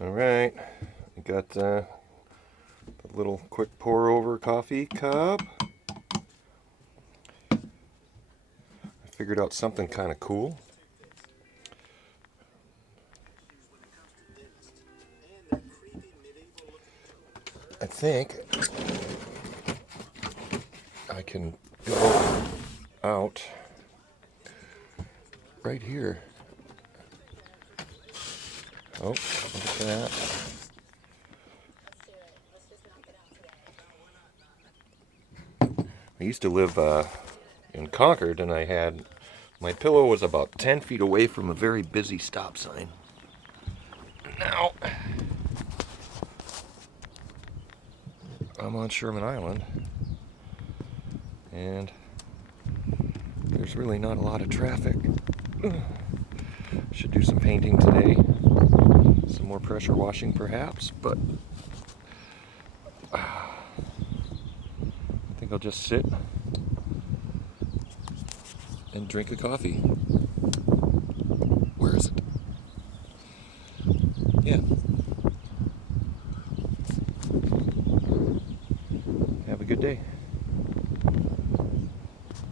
All right, we got a little quick pour over coffee cup. I figured out something kind of cool. I think I can go out right here. Oh, look at that. I used to live in Concord, and my pillow was about 10 feet away from a very busy stop sign. Now, I'm on Sherman Island, and there's really not a lot of traffic. Should do some painting today, some more pressure washing perhaps, but I think I'll just sit and drink a coffee. Where is it? Yeah. Have a good day.